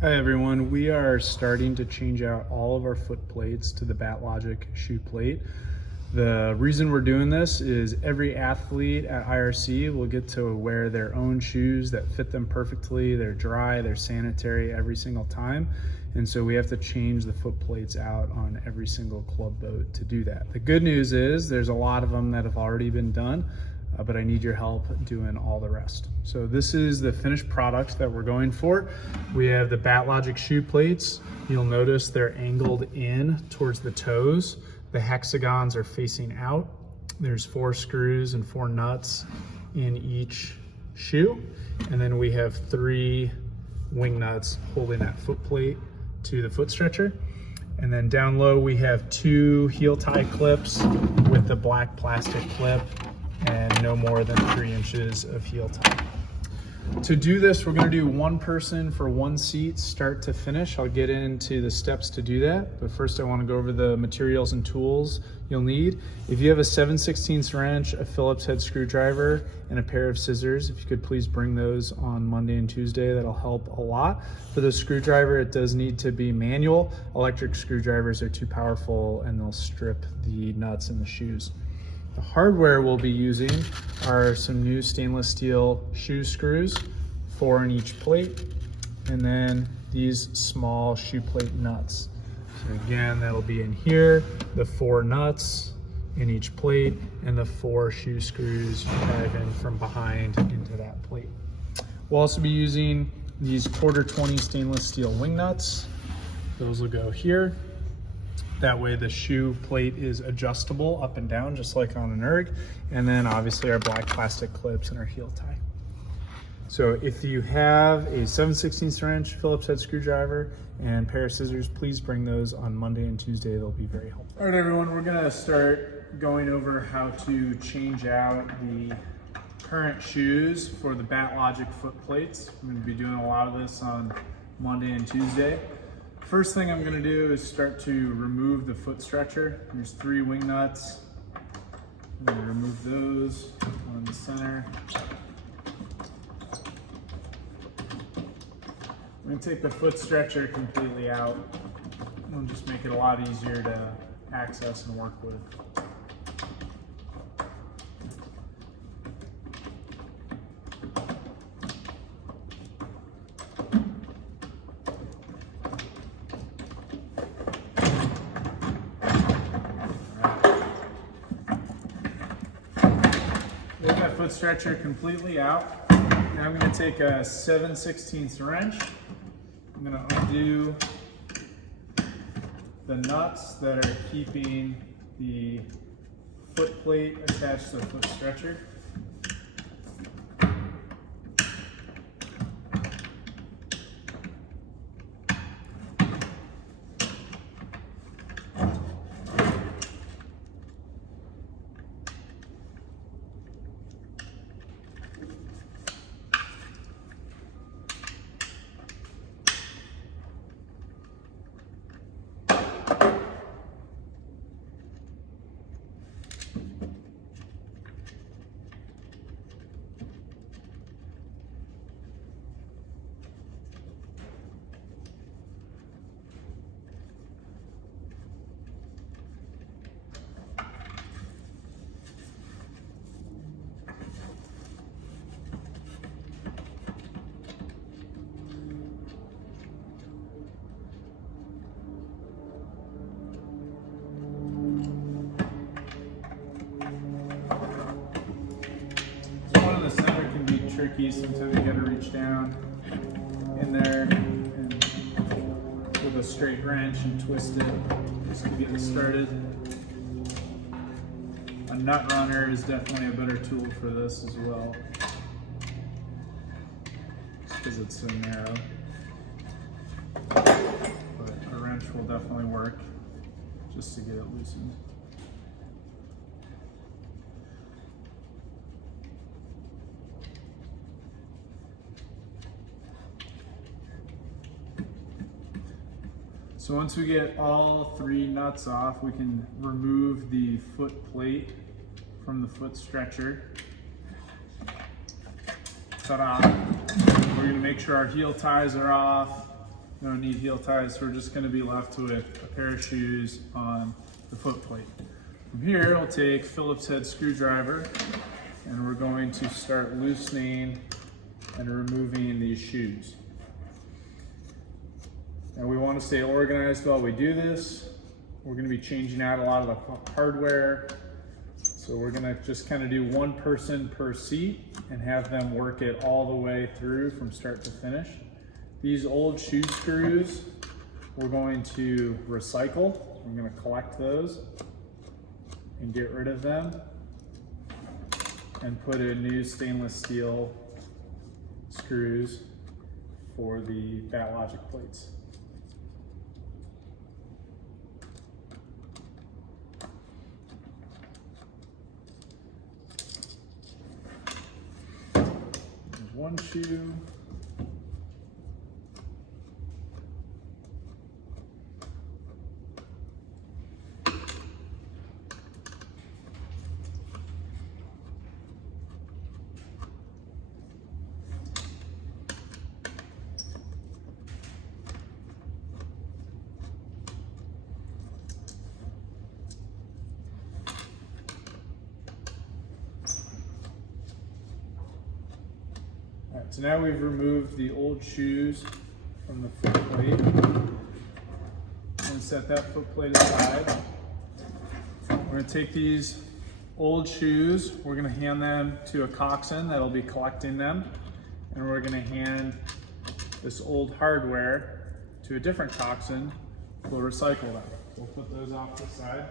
Hi everyone, we are starting to change out all of our foot plates to the BatLogic shoe plate. The reason we're doing this is every athlete at IRC will get to wear their own shoes that fit them perfectly. They're dry, they're sanitary every single time. And so we have to change the foot plates out on every single club boat to do that. The good news is there's a lot of them that have already been done, but I need your help doing all the rest. So this is the finished product that we're going for. We have the BatLogic shoe plates. You'll notice they're angled in towards the toes. The hexagons are facing out. There's 4 screws and 4 nuts in each shoe. And then we have 3 wing nuts holding that foot plate to the foot stretcher. And then down low, we have 2 heel tie clips with the black plastic clip and no more than 3 inches of heel tie. To do this, we're gonna do 1 person for 1 seat, start to finish. I'll get into the steps to do that, but first I wanna go over the materials and tools you'll need. If you have a 7/16 wrench, a Phillips head screwdriver, and a pair of scissors, if you could please bring those on Monday and Tuesday, that'll help a lot. For the screwdriver, it does need to be manual. Electric screwdrivers are too powerful and they'll strip the nuts in the shoes. The hardware we'll be using are some new stainless steel shoe screws, 4 in each plate, and then these small shoe plate nuts. So again, that'll be in here, the 4 nuts in each plate, and the 4 shoe screws drive in from behind into that plate. We'll also be using these 1/4-20 stainless steel wing nuts. Those will go here. That way the shoe plate is adjustable up and down, just like on an erg. And then obviously our black plastic clips and our heel tie. So if you have a 7/16 wrench, Phillips head screwdriver, and pair of scissors, please bring those on Monday and Tuesday. They'll be very helpful. All right, everyone, we're gonna start going over how to change out the current shoes for the BatLogic foot plates. I'm gonna be doing a lot of this on Monday and Tuesday. First thing I'm gonna do is start to remove the foot stretcher. There's 3 wing nuts. I'm gonna remove those on the center. I'm gonna take the foot stretcher completely out. It'll just make it a lot easier to access and work with. Get that foot stretcher completely out. Now I'm going to take a 7/16 wrench. I'm going to undo the nuts that are keeping the foot plate attached to the foot stretcher. Tricky, sometimes you gotta reach down in there and with a straight wrench and twist it just to get it started. A nut runner is definitely a better tool for this as well, just because it's so narrow. But a wrench will definitely work just to get it loosened. So once we get all 3 nuts off, we can remove the foot plate from the foot stretcher. Ta-da! We're gonna make sure our heel ties are off. No need heel ties, so we're just gonna be left with a pair of shoes on the foot plate. From here, we'll take Phillips head screwdriver and we're going to start loosening and removing these shoes. Now we want to stay organized while we do this. We're going to be changing out a lot of the hardware. So we're going to just kind of do one person per seat and have them work it all the way through from start to finish. These old shoe screws, we're going to recycle. We're going to collect those and get rid of them and put in new stainless steel screws for the BatLogic plates. There's one shoe. Alright, so now we've removed the old shoes from the foot plate. I'm going to set that foot plate aside. We're going to take these old shoes, we're going to hand them to a coxswain that'll be collecting them, and we're going to hand this old hardware to a different coxswain who will recycle them. We'll put those off to the side.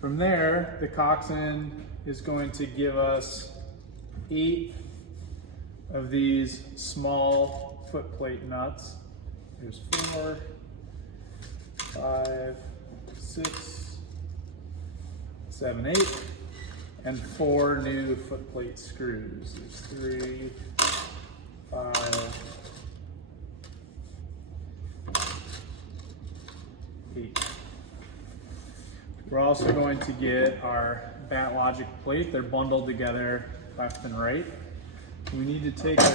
From there, the coxswain is going to give us 8 of these small foot plate nuts. There's 4, 5, 6, 7, 8, and 4 new foot plate screws. There's 3, 5, 8. We're also going to get our BatLogic plate. They're bundled together left and right. We need to take our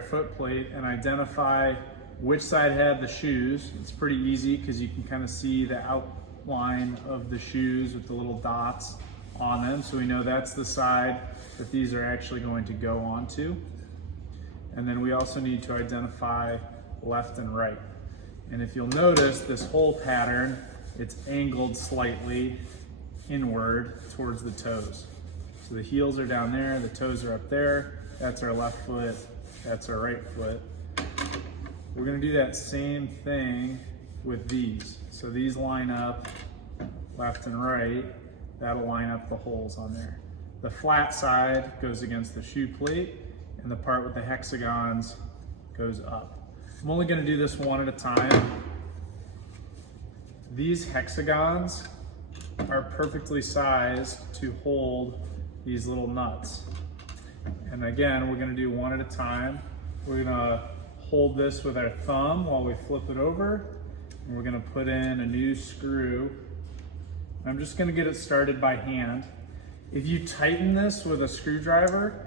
foot plate and identify which side had the shoes. It's pretty easy because you can kind of see the outline of the shoes with the little dots on them. So we know that's the side that these are actually going to go onto. And then we also need to identify left and right. And if you'll notice, this whole pattern, it's angled slightly inward towards the toes. So the heels are down there, the toes are up there. That's our left foot, that's our right foot. We're gonna do that same thing with these. So these line up left and right. That'll line up the holes on there. The flat side goes against the shoe plate, and the part with the hexagons goes up. I'm only gonna do this one at a time. These hexagons are perfectly sized to hold these little nuts. And again, we're gonna do one at a time. We're gonna hold this with our thumb while we flip it over, and we're gonna put in a new screw. I'm just gonna get it started by hand. If you tighten this with a screwdriver,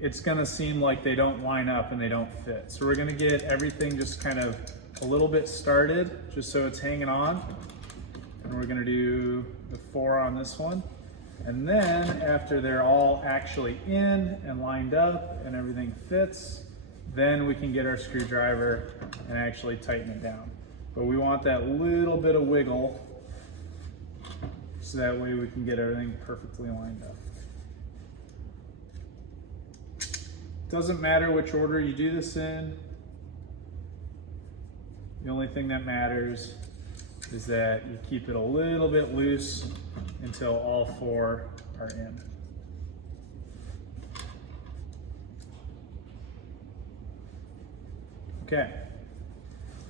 it's gonna seem like they don't line up and they don't fit. So we're gonna get everything just kind of a little bit started, just so it's hanging on. And we're gonna do the 4 on this one. And then after they're all actually in and lined up and everything fits, then we can get our screwdriver and actually tighten it down. But we want that little bit of wiggle so that way we can get everything perfectly lined up. Doesn't matter which order you do this in. The only thing that matters is that you keep it a little bit loose until all 4 are in. Okay,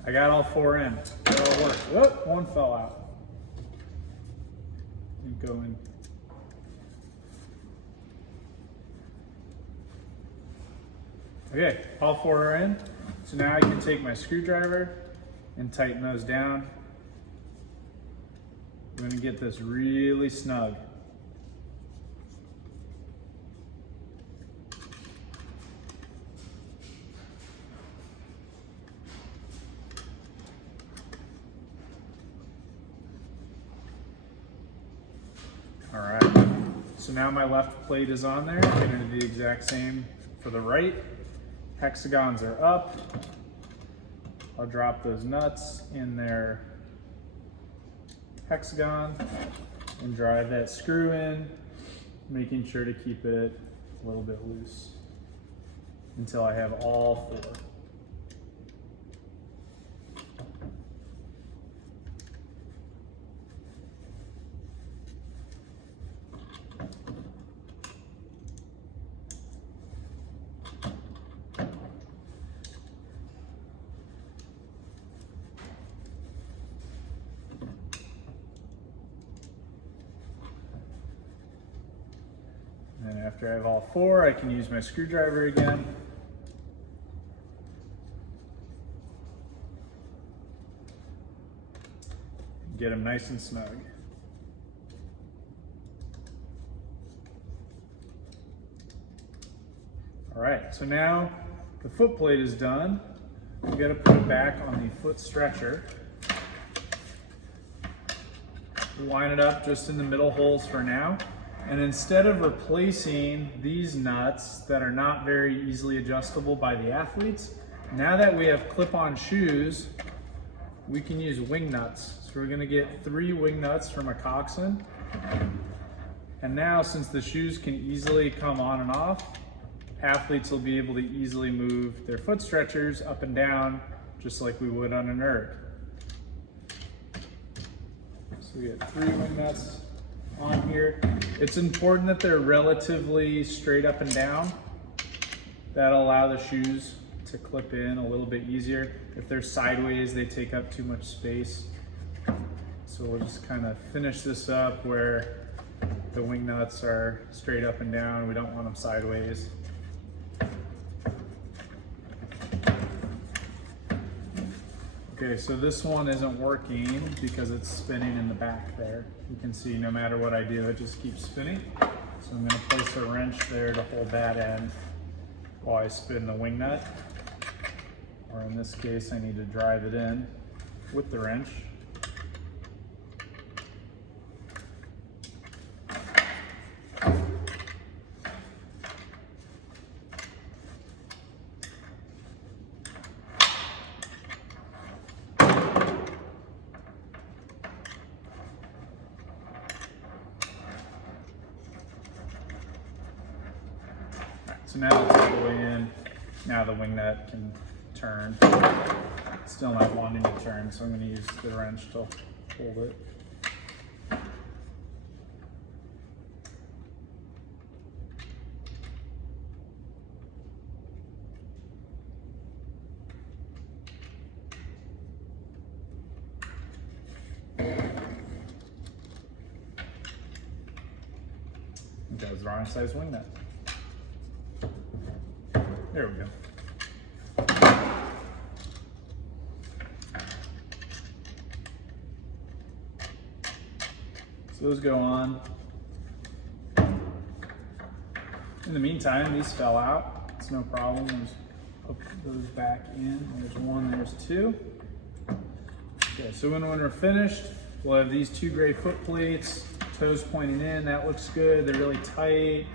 I got all 4 in. That'll work. Whoop, one fell out. And go in. Okay, all 4 are in. So now I can take my screwdriver and tighten those down. I'm gonna get this really snug. So now my left plate is on there. I'm gonna do the exact same for the right. Hexagons are up. I'll drop those nuts in their hexagon and drive that screw in, making sure to keep it a little bit loose until I have all 4. And after I have all 4, I can use my screwdriver again. Get them nice and snug. All right, so now the foot plate is done. We got to put it back on the foot stretcher. Line it up just in the middle holes for now. And instead of replacing these nuts that are not very easily adjustable by the athletes, now that we have clip-on shoes, we can use wing nuts. So we're gonna get 3 wing nuts from a Coxswain. And now, since the shoes can easily come on and off, athletes will be able to easily move their foot stretchers up and down, just like we would on an erg. So we get 3 wing nuts on here. It's important that they're relatively straight up and down. That'll allow the shoes to clip in a little bit easier. If they're sideways, they take up too much space. So we'll just kind of finish this up where the wing nuts are straight up and down. We don't want them sideways. Okay, so this one isn't working because it's spinning in the back there. You can see no matter what I do, it just keeps spinning. So I'm gonna place a wrench there to hold that end while I spin the wing nut. Or in this case, I need to drive it in with the wrench. So now it's all the way in. Now the wing nut can turn. Still not wanting to turn, so I'm going to use the wrench to hold it. That was the wrong size wing nut. There we go. So those go on. In the meantime, these fell out. It's no problem. Just put those back in. There's 1, there's 2. Okay, so when we're finished, we'll have these 2 gray foot plates, toes pointing in. That looks good. They're really tight.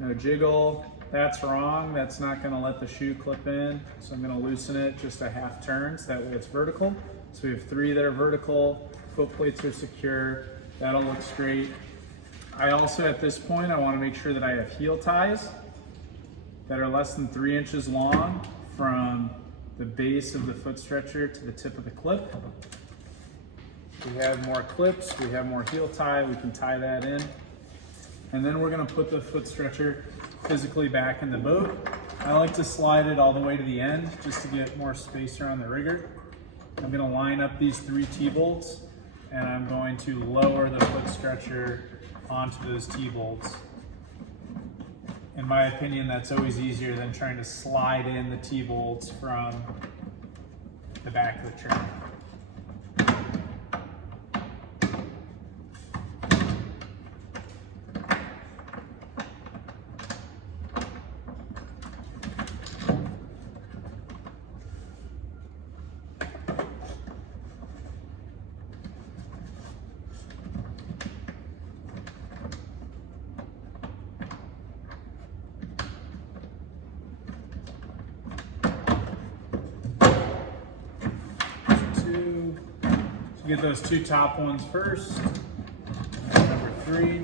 No jiggle. That's wrong. That's not going to let the shoe clip in. So I'm going to loosen it just a half turn so that way it's vertical. So we have 3 that are vertical. Foot plates are secure. That'll look straight. I also, at this point, I want to make sure that I have heel ties that are less than 3 inches long from the base of the foot stretcher to the tip of the clip. We have more clips. We have more heel tie. We can tie that in. And then we're going to put the foot stretcher physically back in the boat. I like to slide it all the way to the end just to get more space around the rigger. I'm going to line up these 3 T-bolts and I'm going to lower the foot stretcher onto those T-bolts. In my opinion, that's always easier than trying to slide in the T-bolts from the back of the trim. Get those two top ones first. Number 3,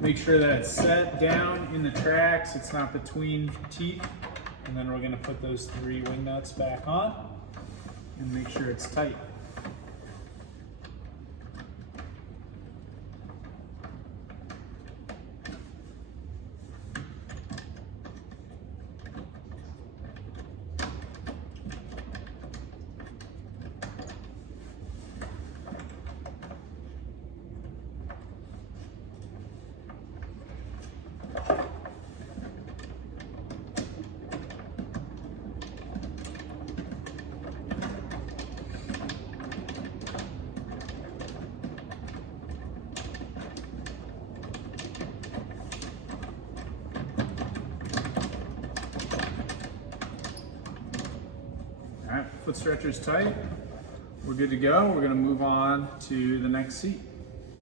make sure that it's set down in the tracks, it's not between teeth. And then we're gonna put those 3 wing nuts back on and make sure it's tight. All right, foot stretcher's tight. We're good to go. We're gonna move on to the next seat.